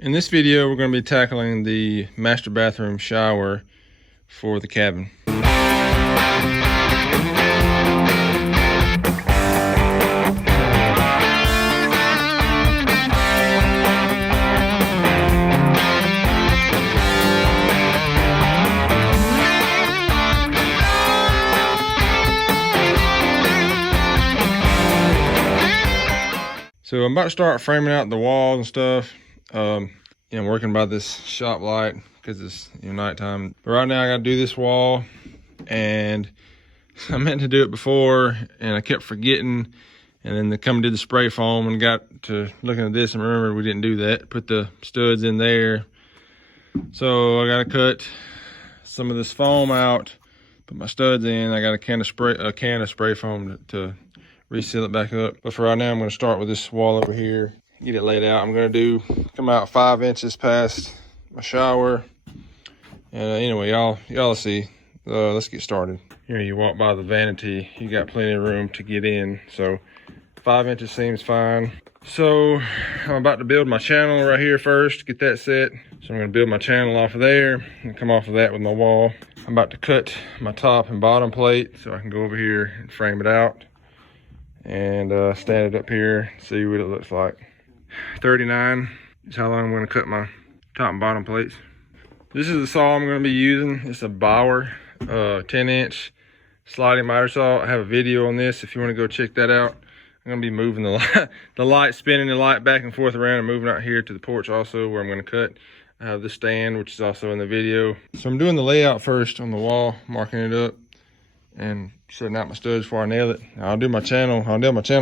In this video, we're going to be tackling the master bathroom shower for the cabin. So I'm about to start framing out the walls and stuff. I'm working by this shop light because it's nighttime. But right now I gotta do this wall, and I meant to do it before and I kept forgetting, and then they come and did the spray foam and got to looking at this and remembered we didn't do that. Put the studs in there. So I gotta cut some of this foam out, put my studs in. I got a can of spray foam to reseal it back up. But for right now, I'm going to start with this wall over here, get it laid out. I'm going to come out 5 inches past my shower. And anyway, y'all see. Let's get started. Here you walk by the vanity, you got plenty of room to get in. So 5 inches seems fine. So I'm about to build my channel right here first, get that set. So I'm going to build my channel off of there and come off of that with my wall. I'm about to cut my top and bottom plate so I can go over here and frame it out and stand it up here, see what it looks like. 39 is how long I'm going to cut my top and bottom plates. This is the saw I'm going to be using. It's a Bauer 10-inch sliding miter saw. I have a video on this if you want to go check that out. I'm going to be moving the light, spinning the light back and forth around and moving out here to the porch also where I'm going to cut. I have the stand, which is also in the video. So I'm doing the layout first on the wall, marking it up and setting out my studs before I nail it. I'll do my channel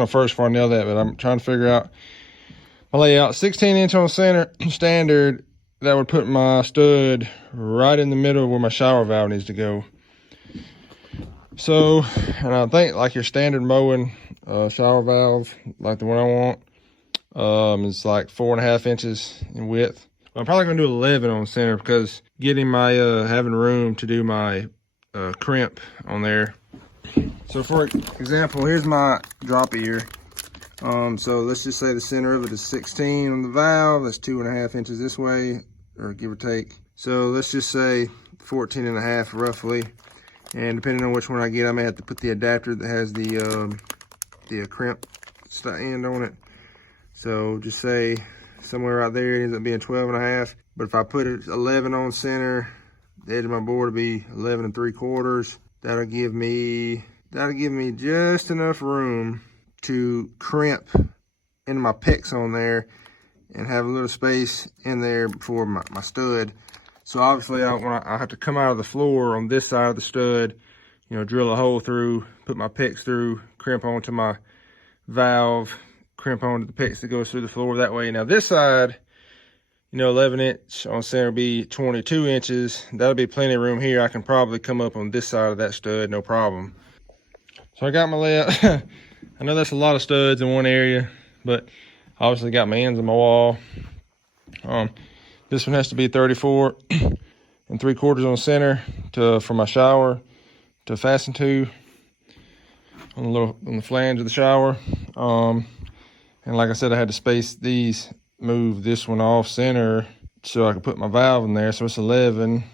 first before I nail that, but I'm trying to figure out my layout. 16-inch on center standard, that would put my stud right in the middle where my shower valve needs to go. So, and I think like your standard mowing shower valve, like the one I want, is like 4.5 inches in width. I'm probably gonna do 11 on center because getting my having room to do my crimp on there. So for example, here's my drop ear. So let's just say the center of it is 16 on the valve. That's 2.5 inches this way, or give or take. So let's just say 14.5 roughly. And depending on which one I get, I may have to put the adapter that has the crimp end on it. So just say somewhere right there it ends up being 12.5. But if I put it 11 on center, the edge of my board will be 11 3/4. That'll give me just enough room to crimp into my pecs on there and have a little space in there for my stud. So obviously I have to come out of the floor on this side of the stud, drill a hole through, put my pecs through, crimp onto my valve, crimp onto the pecs that goes through the floor that way. Now this side, 11-inch on center will be 22 inches. That'll be plenty of room here. I can probably come up on this side of that stud, no problem. So I got my layout. I know that's a lot of studs in one area, but obviously got my ends on my wall. This one has to be 34 3/4 on center for my shower to fasten to on the flange of the shower. And like I said, I had to move this one off center so I could put my valve in there. So it's 11.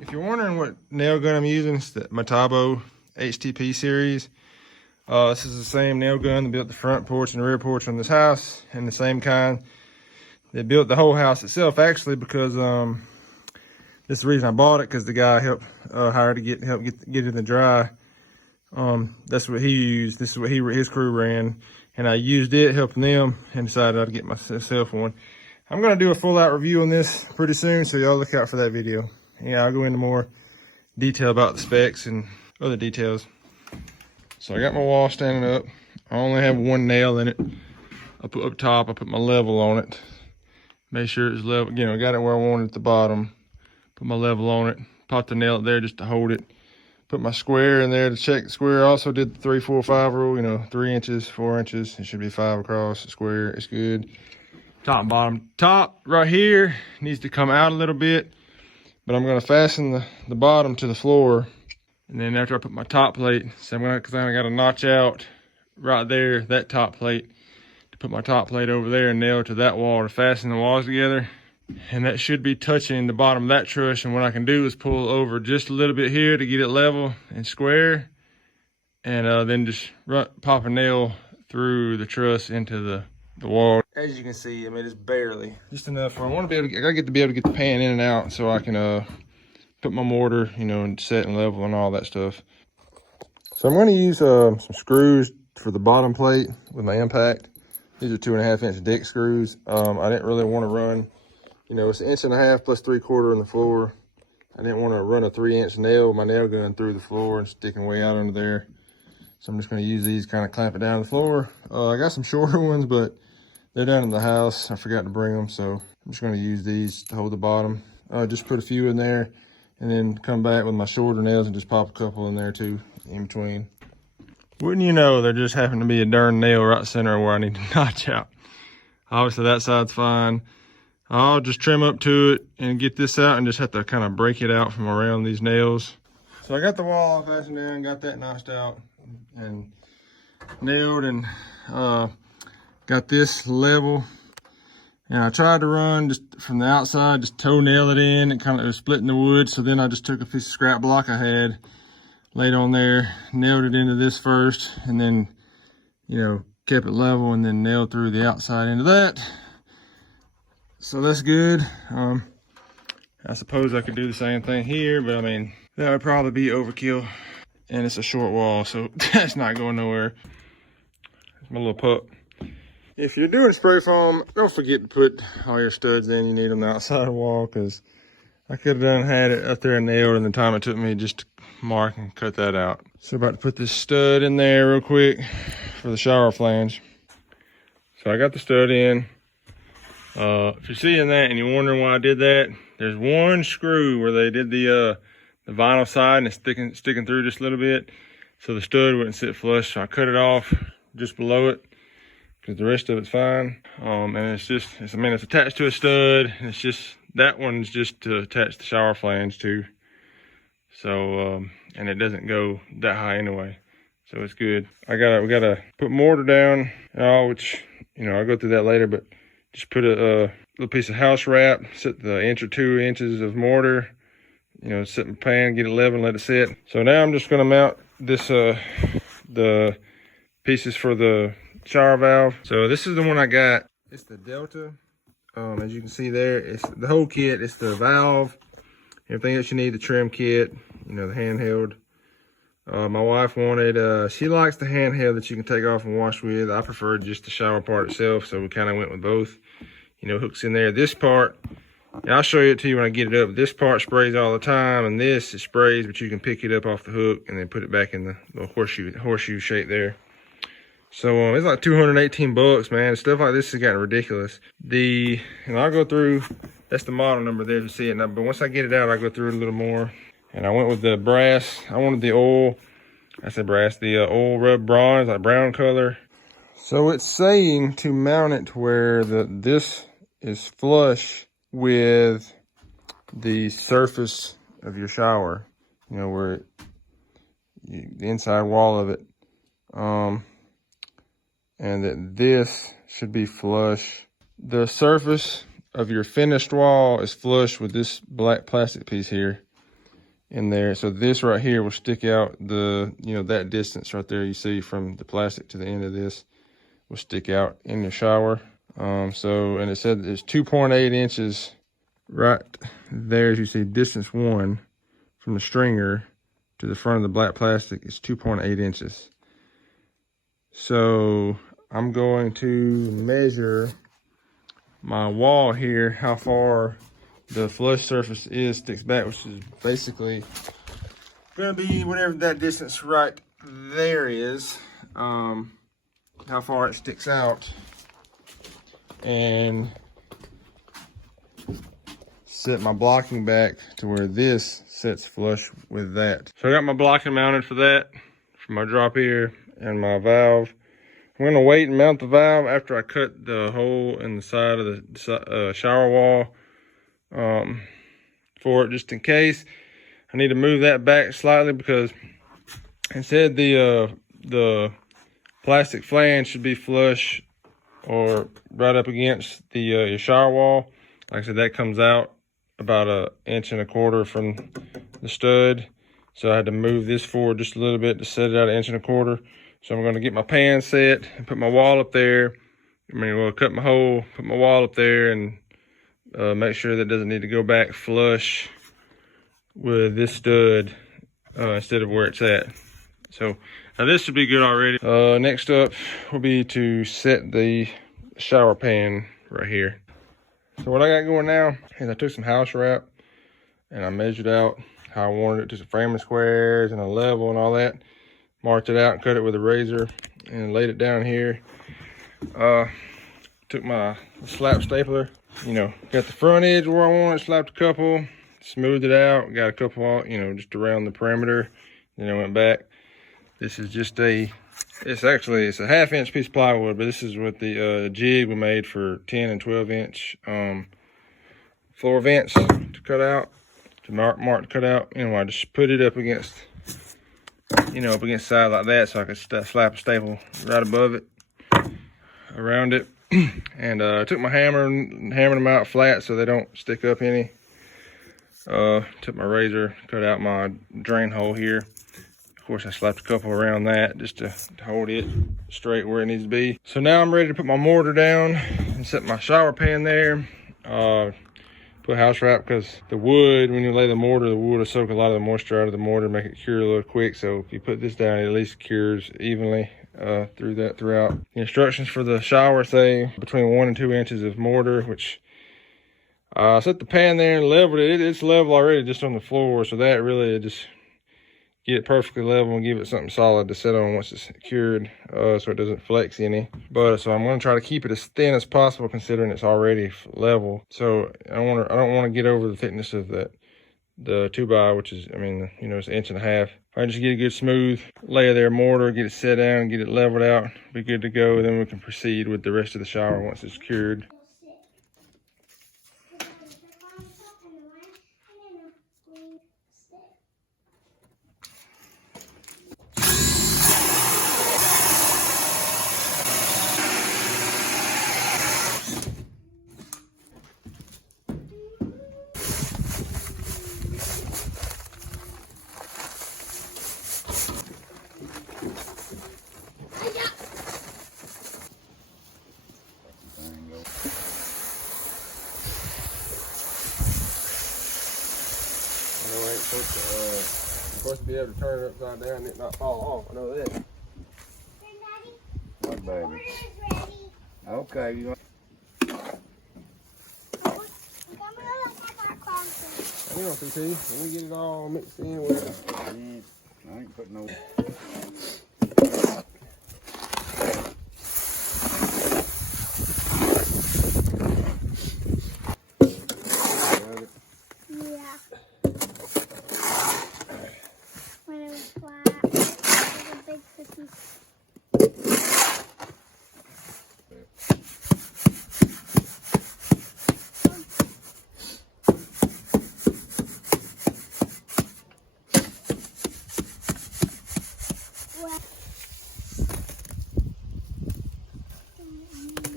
If you're wondering what nail gun I'm using, it's the Metabo HTP series. This is the same nail gun that built the front porch and the rear porch on this house, and the same kind that built the whole house itself, actually, because this is the reason I bought it, because the guy hired to help get it in the dry. That's what he used. This is what his crew ran, and I used it helping them, and decided I'd get myself one. I'm gonna do a full out review on this pretty soon, so y'all look out for that video. Yeah, I'll go into more detail about the specs and other details. So I got my wall standing up. I only have one nail in it. I put up top, I put my level on it. Make sure it's level, got it where I want it at the bottom. Put my level on it, popped the nail there just to hold it. Put my square in there to check the square. Also did the 3, 4, 5 rule, you know, 3 inches, 4 inches. It should be 5 across the square. It's good. Top and bottom. Top right here needs to come out a little bit, but I'm gonna fasten the bottom to the floor. And then after I put my top plate, so cause I got a notch out right there, that top plate, to put my top plate over there and nail it to that wall to fasten the walls together. And that should be touching the bottom of that truss. And what I can do is pull over just a little bit here to get it level and square. And then just pop a nail through the truss into the wall. As you can see, I mean, it's barely just enough. I want to be able to, I gotta get to be able to get the pan in and out so I can put my mortar, you know, and set and level and all that stuff. So I'm going to use some screws for the bottom plate with my impact. These are 2.5 inch dick screws. I didn't really want to run, you know, it's 1.5 inches plus 3/4 on the floor. I didn't want to run a 3-inch nail with my nail gun through the floor and sticking way out under there. So I'm just going to use these, kind of clamp it down to the floor. I got some shorter ones, but they're down in the house. I forgot to bring them, so I'm just going to use these to hold the bottom. Just put a few in there and then come back with my shorter nails and just pop a couple in there too, in between. Wouldn't you know, there just happened to be a darn nail right center where I need to notch out. Obviously that side's fine. I'll just trim up to it and get this out and just have to kind of break it out from around these nails. So I got the wall all fastened down, got that notched out and nailed, and got this level. And I tried to run just from the outside, just toe nail it in and kind of was splitting the wood. So then I just took a piece of scrap block I had, laid on there, nailed it into this first, and then, you know, kept it level and then nailed through the outside into that. So that's good. I suppose I could do the same thing here, but I mean, that would probably be overkill. And it's a short wall, so that's not going nowhere. It's my little pup. If you're doing spray foam, don't forget to put all your studs in you need on the outside wall, because I could have had it up there nailed in the time it took me just to mark and cut that out. So about to put this stud in there real quick for the shower flange. So I got the stud in. If you're seeing that and you're wondering why I did that, there's one screw where they did the vinyl side and it's sticking through just a little bit, so the stud wouldn't sit flush. So I cut it off just below it, because the rest of it's fine. And it's attached to a stud, and it's just, that one's just to attach the shower flange to. So, and it doesn't go that high anyway, so it's good. We gotta put mortar down, which, you know, I'll go through that later, but just put a little piece of house wrap, set the 1 or 2 inches of mortar, you know, set my pan, get it level and let it sit. So now I'm just gonna mount this, the pieces for the shower valve. So this is the one I got. It's the Delta. As you can see there, it's the whole kit. It's the valve, everything else you need, the trim kit, you know, the handheld. My wife wanted, she likes the handheld that you can take off and wash with. I preferred just the shower part itself, so we kind of went with both. You know, hooks in there. This part, and I'll show you it to you when I get it up. This part sprays all the time, and this, it sprays, but you can pick it up off the hook and then put it back in the little horseshoe shape there. So it's like 218 bucks, man. Stuff like this has gotten ridiculous. And I'll go through, that's the model number there to see it now, but once I get it out, I'll go through it a little more. And I went with the brass. I wanted the oil, I said brass, the oil rub bronze, like brown color. So it's saying to mount it to where this is flush with the surface of your shower, you know, where the inside wall of it. And that this should be flush. The surface of your finished wall is flush with this black plastic piece here in there. So this right here will stick out that distance right there you see from the plastic to the end of this will stick out in your shower. And it said it's 2.8 inches right there, as you see, distance 1 from the stringer to the front of the black plastic is 2.8 inches. So I'm going to measure my wall here, how far the flush surface sticks back, which is basically gonna be whatever that distance right there is, how far it sticks out, and set my blocking back to where this sets flush with that. So I got my blocking mounted for that, for my drop ear and my valve. I'm gonna wait and mount the valve after I cut the hole in the side of the shower wall for it, just in case. I need to move that back slightly because instead the plastic flange should be flush or right up against the your shower wall. Like I said, that comes out about 1.25 inches from the stud. So I had to move this forward just a little bit to set it out 1.25 inches. So I'm gonna get my pan set and put my wall up there. We'll cut my hole, put my wall up there, and make sure that it doesn't need to go back flush with this stud instead of where it's at. So now this should be good already. Next up will be to set the shower pan right here. So what I got going now is I took some house wrap and I measured out how I wanted it, to some framing squares and a level and all that. Marked it out and cut it with a razor and laid it down here. Took my slap stapler, got the front edge where I want it, slapped a couple, smoothed it out, got a couple, just around the perimeter. Then I went back. This is just it's a 1/2 inch piece of plywood, but this is what the jig we made for 10 and 12 inch floor vents to cut out, to mark to cut out. I just put it up against, up against the side like that, so I could slap a staple right above it, around it. And I took my hammer and hammered them out flat so they don't stick up any. Took my razor, cut out my drain hole here. Of course, I slapped a couple around that just to hold it straight where it needs to be. So now I'm ready to put my mortar down and set my shower pan there. Put house wrap, because the wood, when you lay the mortar, the wood will soak a lot of the moisture out of the mortar, make it cure a little quick. So if you put this down, it at least cures evenly throughout. The instructions for the shower say between 1 and 2 inches of mortar, which I set the pan there and leveled it. It's level already just on the floor, so that really just get it perfectly level and give it something solid to sit on once it's cured, so it doesn't flex any. But so I'm going to try to keep it as thin as possible, considering it's already level. So I don't want to get over the thickness of the 2x, which is, it's 1.5 inches. If I just get a good smooth layer there, mortar, get it set down, get it leveled out, be good to go. Then we can proceed with the rest of the shower once it's cured. Supposed to be able to turn it upside down and it not fall off. I know that. What, baby? Okay, you want... Hang on, CT. Let me get it all mixed in with it. I ain't putting no...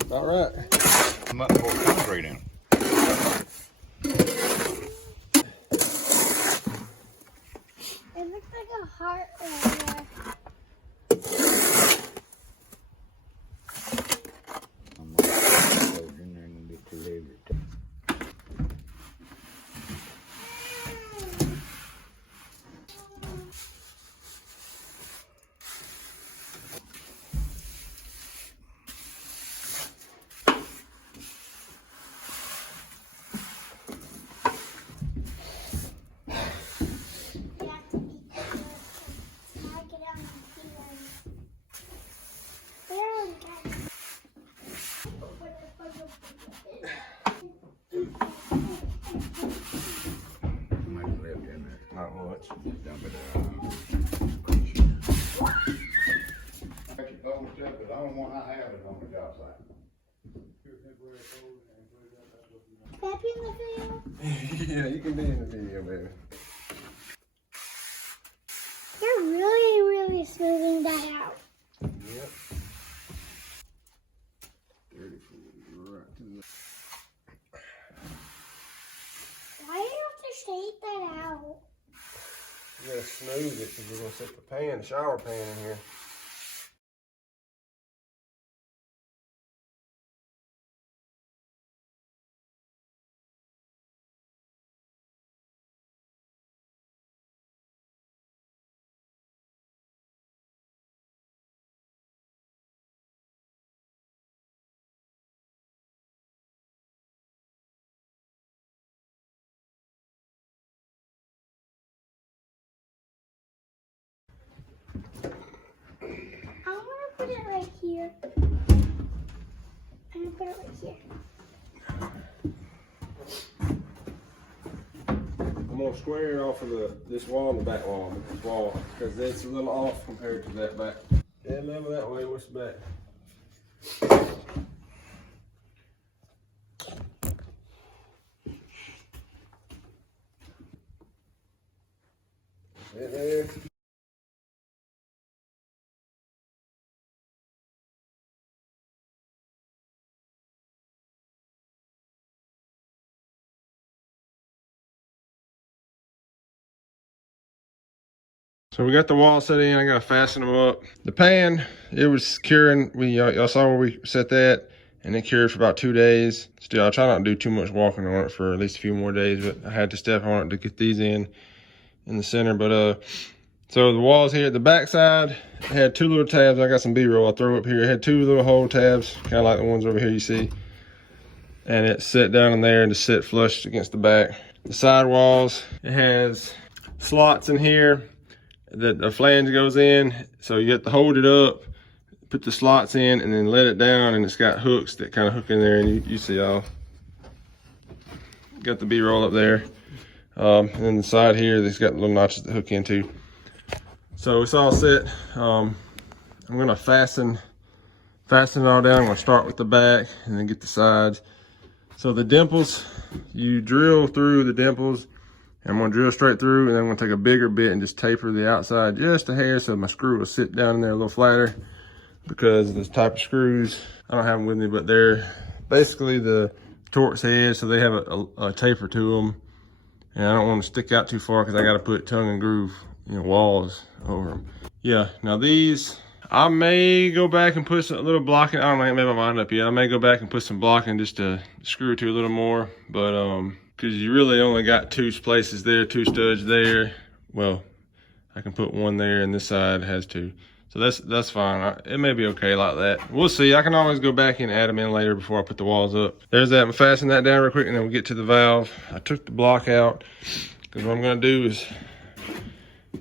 All right. I'm up for concrete in. It looks like a heart right there. I'm going to go in there and get too heavy. Dump it Make it fold stuff, but I don't want to have it on the job site. Can I be in the video? Yeah, you can be in the video, baby. You're really smoothing that out. Yep. 34, right to the... Why do you have to shake that out? You gotta smooth it because we're gonna set the pan, shower pan in here. I'm gonna put it right here. I'm gonna put it right here. I'm gonna square it off of this wall and the back wall, this wall, because it's a little off compared to that back. Yeah, level that way. What's the back? Right there. So we got the wall set in. I gotta fasten them up. The pan, it was curing. Y'all saw where we set that, and it cured for about 2 days. Still, I try not to do too much walking on it for at least a few more days, but I had to step on it to get these in the center. But so the walls here at the back side had 2 little tabs. I got some B-roll I'll throw up here. It had 2 little hole tabs, kind of like the ones over here you see. And it set down in there and just sit flush against the back. The side walls, it has slots in here that the flange goes in, so you have to hold it up, put the slots in, and then let it down, and it's got hooks that kind of hook in there, and you see all. Got the B-roll up there. And then the side here, it's got little notches to hook into. So it's all set. I'm gonna fasten it all down. I'm gonna start with the back and then get the sides. So the dimples, you drill through the dimples. I'm gonna drill straight through, and then I'm gonna take a bigger bit and just taper the outside just a hair so my screw will sit down in there a little flatter, because this type of screws, I don't have them with me, but they're basically the Torx head, so they have a taper to them, and I don't want to stick out too far because I got to put tongue and groove, walls over them. Yeah, now these, I may go back and put a little blocking. I don't know, I haven't made my mind up yet. I may go back and put some blocking just to screw it to a little more, but because you really only got 2 places there, 2 studs there. Well, I can put 1 there, and this side has 2. So that's fine. It may be okay like that. We'll see. I can always go back and add them in later before I put the walls up. There's that. I'm fastening that down real quick, and then we'll get to the valve. I took the block out because what I'm going to do is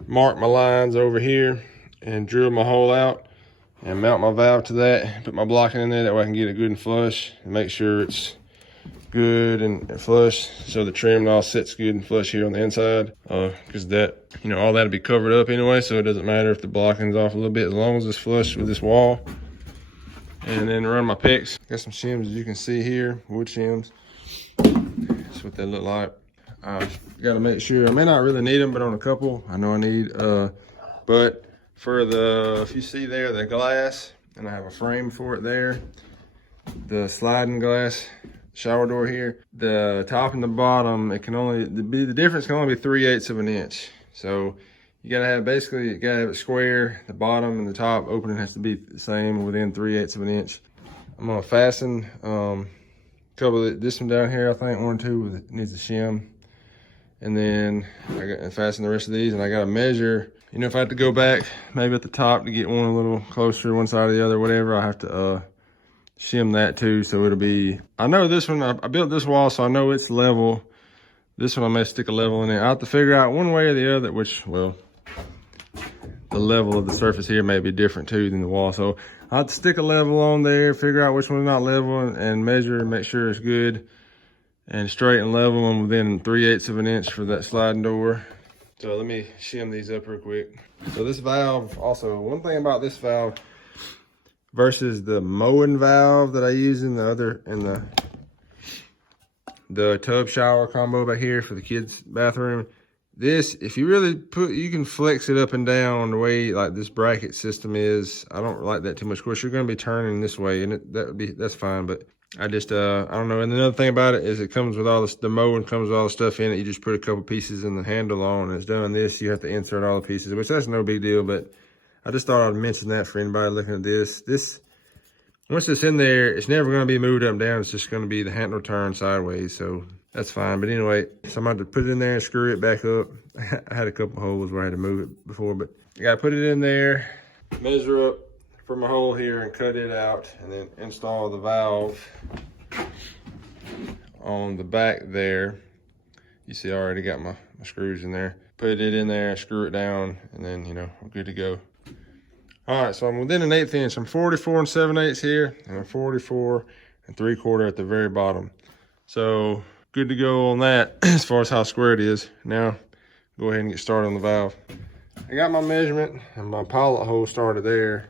mark my lines over here and drill my hole out and mount my valve to that. Put my blocking in there. That way I can get it good and flush and make sure it's good and flush, so the trim all sits good and flush here on the inside, because that, all that'll be covered up anyway, so it doesn't matter if the blocking's off a little bit as long as it's flush with this wall. And then run my picks. Got some shims, as you can see here, wood shims. That's what they look like. Got to make sure, I may not really need them, but on a couple I know I need. But for if you see there, the glass, and I have a frame for it there, the sliding glass shower door here, the top and the bottom, the difference can only be 3/8 of an inch. So you gotta have, basically you gotta have it square. The bottom and the top opening has to be the same, within 3/8 of an inch. I'm gonna fasten couple of this one down here, I think 1 or 2 needs a shim, and then I got to fasten the rest of these. And I gotta measure, if I have to go back maybe at the top to get one a little closer, one side or the other, whatever, I have to shim that too, so it'll be, I know this one, I built this wall so I know it's level. This one I may stick a level in it. I have to figure out one way or the other, which, well, the level of the surface here may be different too than the wall, so I have to stick a level on there, figure out which one's not level, and measure and make sure it's good and straight and level, and within 3/8 of an inch for that sliding door. So let me shim these up real quick. So this valve, also, one thing about this valve versus the mowing valve that I use in the tub shower combo back here for the kids' bathroom. This, if you really you can flex it up and down the way like this bracket system is. I don't like that too much. Of course, you're going to be turning this way, and that's fine. But I just, I don't know. And another thing about it is it comes with all this, the mowing comes with all the stuff in it. You just put a couple pieces in the handle on, and it's done. This, you have to insert all the pieces, which that's no big deal. But I just thought I'd mention that for anybody looking at this. Once it's in there, it's never going to be moved up and down. It's just going to be the handle turned sideways. So that's fine. But anyway, so I'm going to put it in there and screw it back up. I had a couple holes where I had to move it before, but I got to put it in there, measure up for my hole here and cut it out, and then install the valve on the back there. You see I already got my screws in there. Put it in there, screw it down, and then, you know, I'm good to go. All right, so I'm within an 1/8 inch. I'm 44 7/8 here, and I'm 44 3/4 at the very bottom. So good to go on that as far as how square it is. Now, go ahead and get started on the valve. I got my measurement and my pilot hole started there.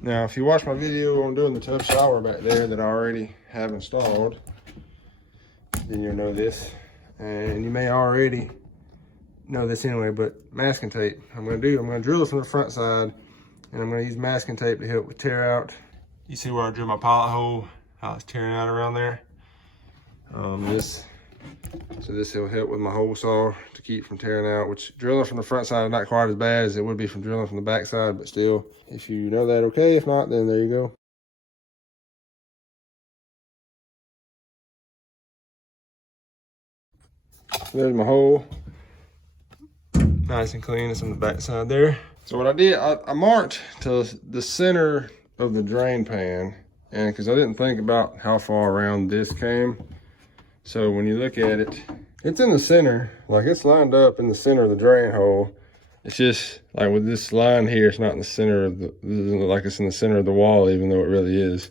Now, if you watch my video on doing the tub shower back there that I already have installed, then you'll know this. And you may already know this anyway, but masking tape. I'm gonna drill it from the front side, and I'm gonna use masking tape to help with tear out. You see where I drill my pilot hole, how it's tearing out around there? This will help with my hole saw to keep from tearing out, which drilling from the front side is not quite as bad as it would be from drilling from the back side, but still, if you know that, okay. If not, then there you go. There's my hole. Nice and clean. It's on the back side there. So what I did, I marked to the center of the drain pan, and because I didn't think about how far around this came. So when you look at it, it's in the center, like it's lined up in the center of the drain hole. It's just like with this line here, it's not in the center of it doesn't look like it's in the center of the wall, even though it really is.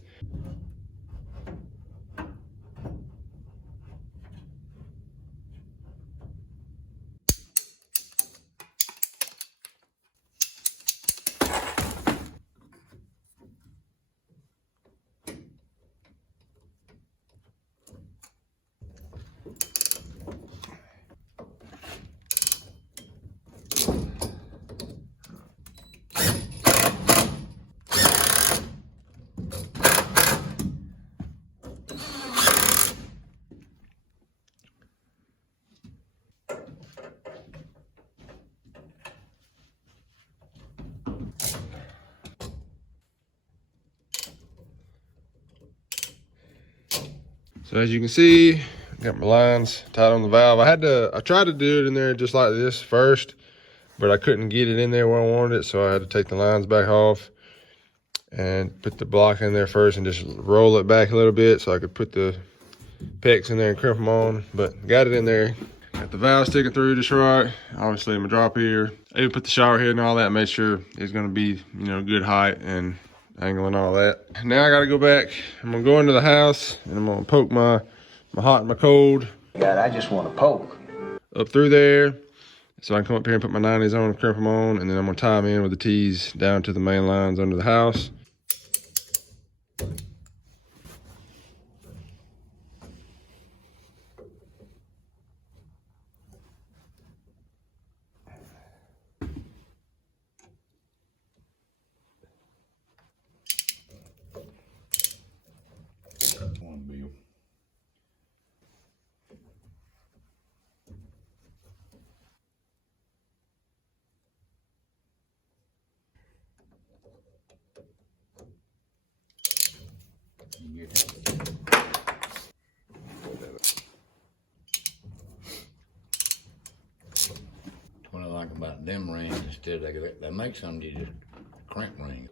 So as you can see, I got my lines tied on the valve. I tried to do it in there just like this first, but I couldn't get it in there where I wanted it, so I had to take the lines back off and put the block in there first and just roll it back a little bit so I could put the pecs in there and crimp them on, but got it in there. Got the valve sticking through just right. Obviously, my drop here. I even put the shower head and all that, made sure it's gonna be, you know, good height and angle and all that. Now I gotta go back. I'm gonna go into the house and I'm gonna poke my hot and my cold. God, I just want to poke. Up through there. So I can come up here and put my 90s on and crimp them on, and then I'm gonna tie them in with the T's down to the main lines under the house. One bill. You get it. What I like about them rings, instead they make some you just crimp rings.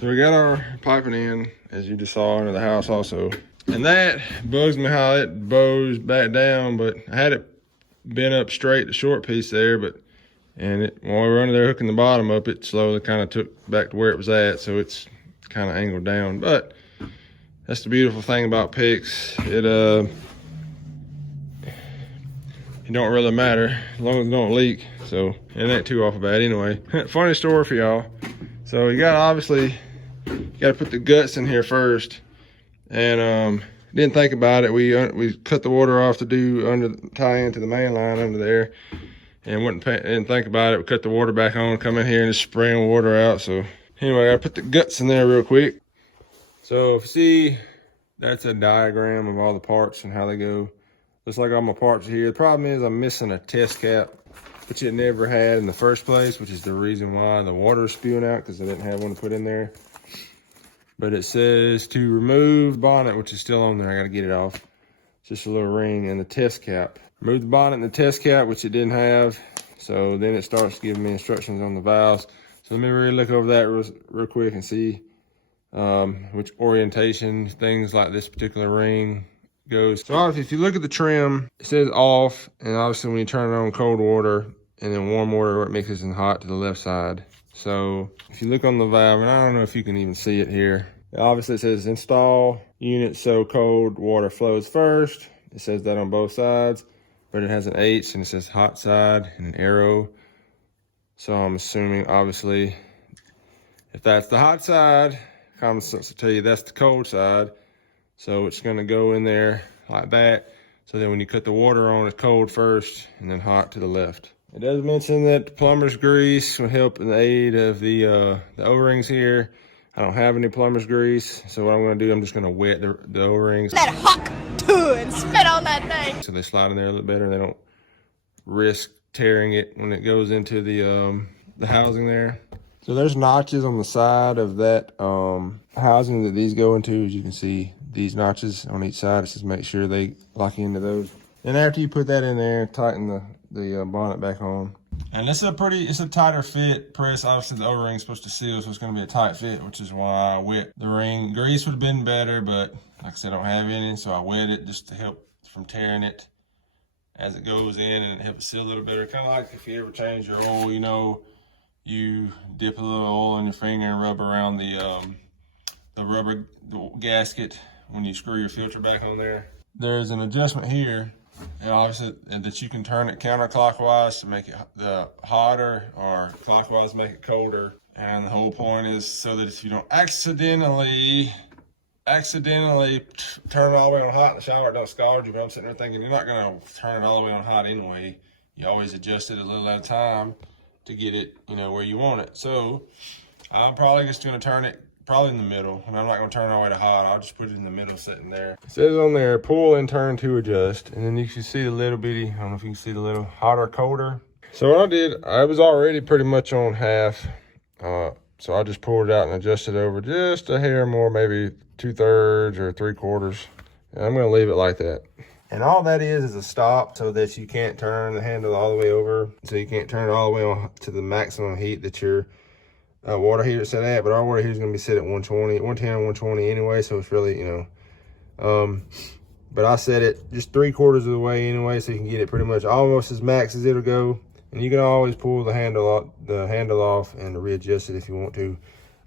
So we got our piping in, as you just saw, into the house also. And that bugs me how it bows back down, but I had it bent up straight, the short piece there, and while we were under there hooking the bottom up, it slowly kind of took back to where it was at, so it's kind of angled down. But that's the beautiful thing about picks. It don't really matter as long as it don't leak, so it ain't too awful bad anyway. Funny story for y'all. So you gotta put the guts in here first, and didn't think about it. We cut the water off to tie into the main line under there, and didn't think about it. We cut the water back on, come in here and just spraying water out. So anyway, I gotta put the guts in there real quick. So if you see, that's a diagram of all the parts and how they go. Looks like all my parts are here. The problem is I'm missing a test cap, which it never had in the first place, which is the reason why the water is spewing out, because I didn't have one to put in there. But it says to remove bonnet, which is still on there. I got to get it off. It's just a little ring and the test cap. Remove the bonnet and the test cap, which it didn't have. So then it starts giving me instructions on the valves. So let me really look over that real quick and see which orientation things like this particular ring goes. So obviously, if you look at the trim, it says off, and obviously when you turn it on cold water and then warm water, it mixes in hot to the left side. So if you look on the valve, and I don't know if you can even see it here, obviously it says install unit so cold water flows first. It says that on both sides, but it has an H and it says hot side and an arrow. So I'm assuming, obviously, if that's the hot side, common sense will tell you that's the cold side. So it's gonna go in there like that. So then when you cut the water on, it's cold first and then hot to the left. It does mention that the plumber's grease will help in the aid of the O-rings here. I don't have any plumber's grease, so what I'm gonna do, I'm just gonna wet the O-rings. Let Hawk to and spit on that thing. So they slide in there a little better and they don't risk tearing it when it goes into the housing there. So there's notches on the side of that housing that these go into. As you can see, these notches on each side, it's just make sure they lock into those. And after you put that in there, tighten the bonnet back on. And it's a tighter fit press. Obviously the O-ring is supposed to seal, so it's gonna be a tight fit, which is why I wet the ring. Grease would have been better, but like I said, I don't have any, so I wet it just to help from tearing it as it goes in and help it seal a little better. Kind of like if you ever change your oil, you dip a little oil in your finger and rub around the rubber gasket when you screw your filter back on there. There's an adjustment here, and obviously that you can turn it counterclockwise to make it hotter, or clockwise make it colder. And the whole point is so that if you don't accidentally turn it all the way on hot in the shower, it don't scald you. But I'm sitting there thinking, you're not gonna turn it all the way on hot anyway. You always adjust it a little at a time to get it, where you want it. So I'm probably just gonna turn it probably in the middle, and I'm not gonna turn it all the way to hot. I'll just put it in the middle sitting there. It says on there, pull and turn to adjust. And then you can see the little bitty, I don't know if you can see the little hotter, colder. So what I did, I was already pretty much on half. So I just pulled it out and adjusted over just a hair more, maybe 2/3 or 3/4. And I'm gonna leave it like that. And all that is a stop so that you can't turn the handle all the way over. So you can't turn it all the way on to the maximum heat that your water heater set at. But our water heater is going to be set at 110, 120 anyway. So it's really, but I set it just 3/4 of the way anyway, so you can get it pretty much almost as max as it'll go. And you can always pull the handle off and readjust it if you want to.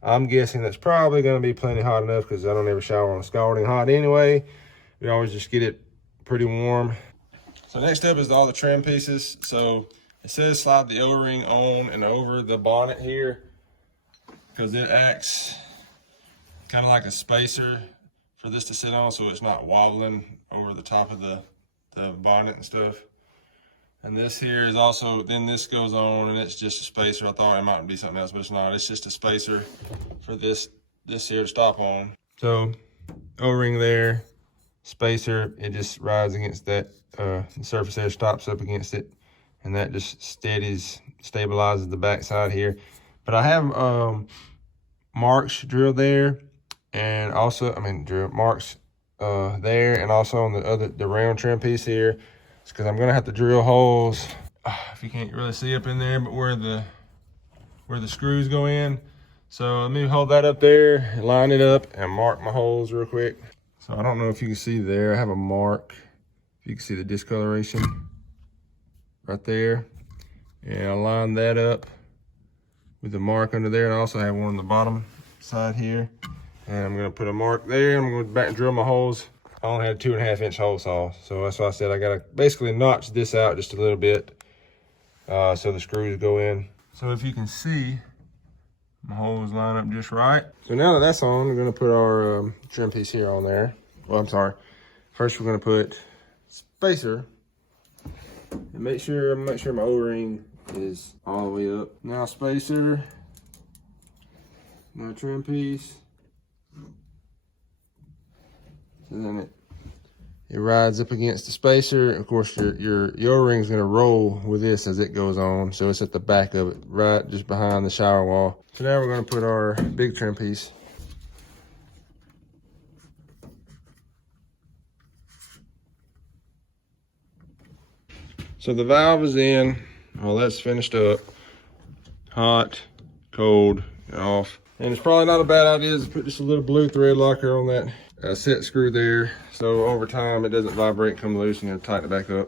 I'm guessing that's probably going to be plenty hot enough because I don't ever shower on scalding hot anyway. We always just get it pretty warm. So next up is all the trim pieces. So it says slide the O-ring on and over the bonnet here because it acts kind of like a spacer for this to sit on, so it's not wobbling over the top of the bonnet and stuff. And this here is also, then this goes on and it's just a spacer. I thought it might be something else, but it's not. It's just a spacer for this here to stop on. So O-ring there, spacer, it just rides against that, the surface there stops up against it, and that just stabilizes the backside here. But I have marks drilled there, and also, marks there, and also on the round trim piece here. It's because I'm gonna have to drill holes, if you can't really see up in there, but where the screws go in. So let me hold that up there and line it up and mark my holes real quick. So I don't know if you can see there, I have a mark. If you can see the discoloration right there. And I line that up with the mark under there. And I also have one on the bottom side here. And I'm gonna put a mark there. I'm gonna go back and drill my holes. I only had a 2.5-inch hole saw. So that's why I said I gotta basically notch this out just a little bit so the screws go in. So if you can see, my holes line up just right. So now that that's on, we're gonna put our trim piece here on there. Well, I'm sorry. First we're gonna put spacer and make sure my O-ring is all the way up. Now spacer, now trim piece. And then it rides up against the spacer. Of course, your O-ring's gonna roll with this as it goes on. So it's at the back of it, right just behind the shower wall. So now we're gonna put our big trim piece. So the valve is in, all that's finished up. Hot, cold, and off. And it's probably not a bad idea to put just a little blue thread locker on that set screw there, so over time it doesn't vibrate and come loose and you tighten it back up.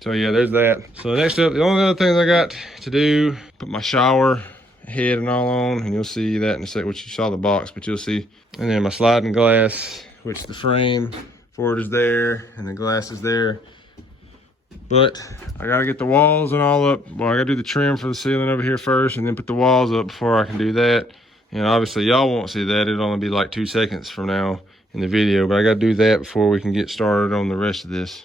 So yeah, there's that. So next up, the only other things I got to do, put my shower head and all on, and you'll see that in a sec, which you saw the box, but you'll see. And then my sliding glass, which the frame for it is there, and the glass is there. But I gotta get the walls and all up. Well, I gotta do the trim for the ceiling over here first, and then put the walls up before I can do that. And obviously y'all won't see that. It'll only be like 2 seconds from now in the video, but I gotta do that before we can get started on the rest of this.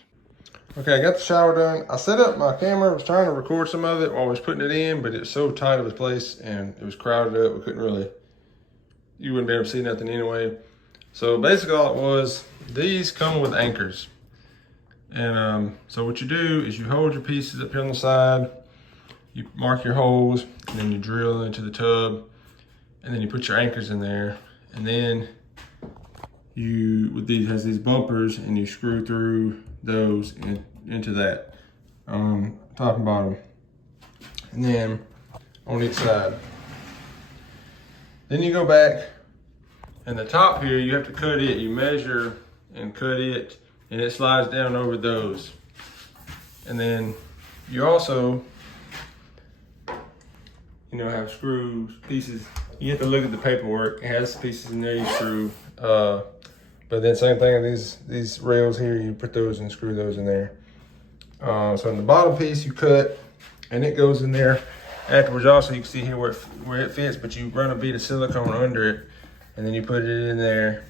Okay, I got the shower done. I set up my camera, I was trying to record some of it while I was putting it in, but it was so tight of a place and it was crowded up, we couldn't really, you wouldn't be able to see nothing anyway. So basically all it was, these come with anchors. And so what you do is you hold your pieces up here on the side, you mark your holes, and then you drill into the tub, and then you put your anchors in there, and then has these bumpers, and you screw through those into that, top and bottom, and then on each side. Then you go back, and the top here, you have to cut it, you measure and cut it, and it slides down over those. And then you also, have screws, pieces. You have to look at the paperwork. It has pieces in there you screw. But then same thing, these rails here, you put those and screw those in there. So in the bottom piece you cut, and it goes in there. Afterwards also you can see here where it fits, but you run a bead of silicone under it, and then you put it in there.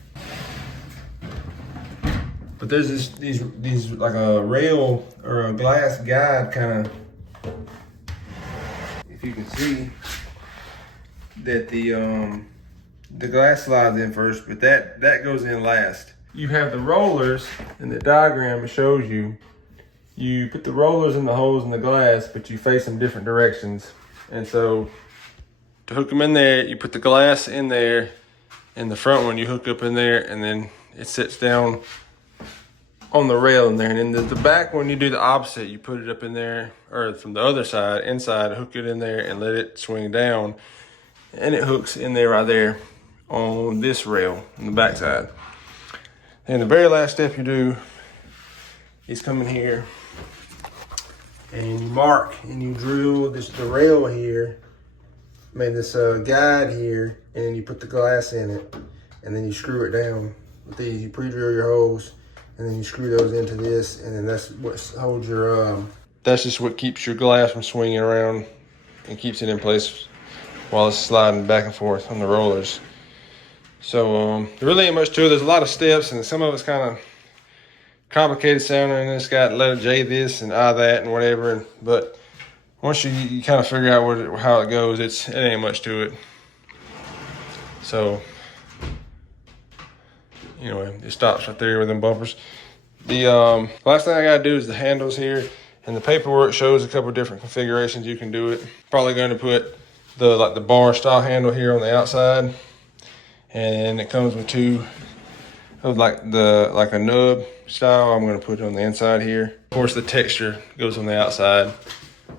But there's these like a rail or a glass guide kind of, if you can see, that the glass slides in first, but that goes in last. You have the rollers, and the diagram shows you put the rollers in the holes in the glass, but you face them different directions. And so to hook them in there, you put the glass in there, and the front one you hook up in there, and then it sits down on the rail in there. And then the back one, you do the opposite. You put it up in there, or from the other side, inside, hook it in there and let it swing down. And it hooks in there right there on this rail on the back side. And the very last step you do is come in here and you mark and you drill the rail here, this guide here, and then you put the glass in it, and then you screw it down with these. You pre-drill your holes, and then you screw those into this, and then that's what holds your, that's just what keeps your glass from swinging around and keeps it in place while it's sliding back and forth on the rollers. So there really ain't much to it. There's a lot of steps, and some of it's kind of complicated sounding, and it's got letter J this and I that and whatever. But once you kind of figure out how it goes, it ain't much to it. So anyway, it stops right there with them bumpers. The last thing I gotta do is the handles here, and the paperwork shows a couple of different configurations you can do it. Probably going to put the bar style handle here on the outside, and it comes with two of like a nub style. I'm going to put it on the inside here. Of course, the texture goes on the outside,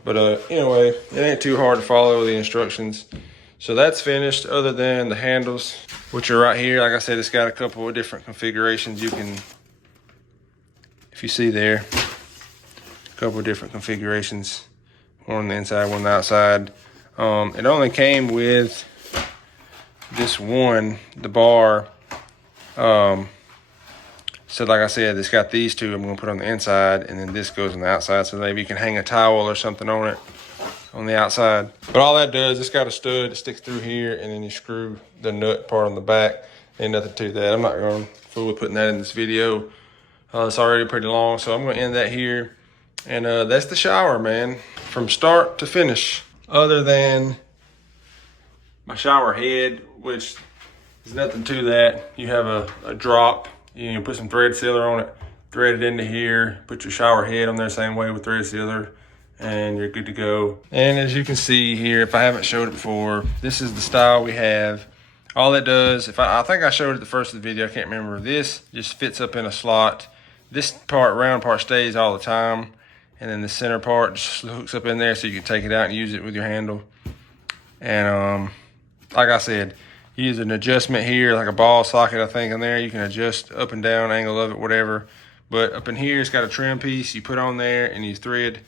but anyway, it ain't too hard to follow the instructions. So that's finished, other than the handles, which are right here. Like I said, it's got a couple of different configurations. You can, if you see there, a couple of different configurations, one on the inside, one on the outside. It only came with this one, the bar. So like I said, it's got these two I'm gonna put on the inside, and then this goes on the outside, so maybe you can hang a towel or something on it on the outside. But all that does, it's got a stud that sticks through here, and then you screw the nut part on the back. Ain't nothing to that. I'm not gonna fool with putting that in this video. It's already pretty long, so I'm gonna end that here. And that's the shower, man, from start to finish. Other than my shower head, which is nothing to that. You have a drop. You can put some thread sealer on it, thread it into here, put your shower head on there same way with thread sealer, and you're good to go. And as you can see here, if I haven't showed it before, this is the style we have. All it does, I think I showed it the first of the video, I can't remember. This just fits up in a slot. This part, round part, stays all the time. And then the center part just hooks up in there so you can take it out and use it with your handle. And like I said, use an adjustment here, like a ball socket, I think, in there. You can adjust up and down, angle of it, whatever. But up in here, it's got a trim piece you put on there, and you thread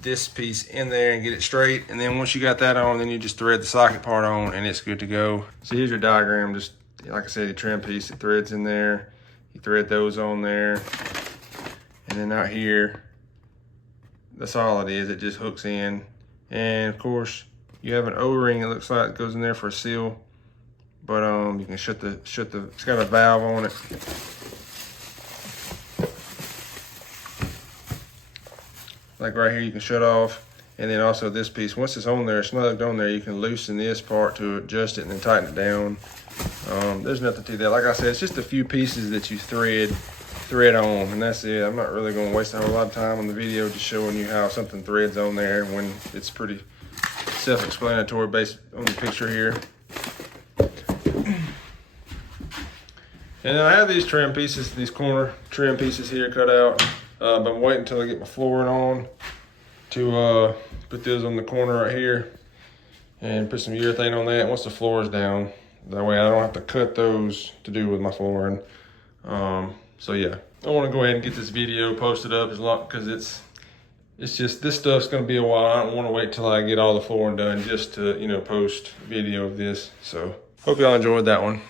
this piece in there and get it straight. And then once you got that on, then you just thread the socket part on, and it's good to go. So here's your diagram. Just like I said, the trim piece, it threads in there. You thread those on there. And then out here, that's all it is. It just hooks in. And of course, you have an O-ring, it looks like, it goes in there for a seal. But you can shut the, it's got a valve on it. Like right here, you can shut off. And then also this piece, once it's on there, snugged on there, you can loosen this part to adjust it and then tighten it down. There's nothing to that. Like I said, it's just a few pieces that you thread on, and that's it. I'm not really gonna waste a whole lot of time on the video just showing you how something threads on there when it's pretty self-explanatory based on the picture here. And then I have these trim pieces, these corner trim pieces here cut out. But I'm waiting until I get my flooring on to put those on the corner right here and put some urethane on that once the floor is down. That way I don't have to cut those to do with my flooring. So yeah, I want to go ahead and get this video posted up as long, because it's just, this stuff's going to be a while. I don't want to wait till I get all the flooring done just to, you know, post video of this. So hope y'all enjoyed that one.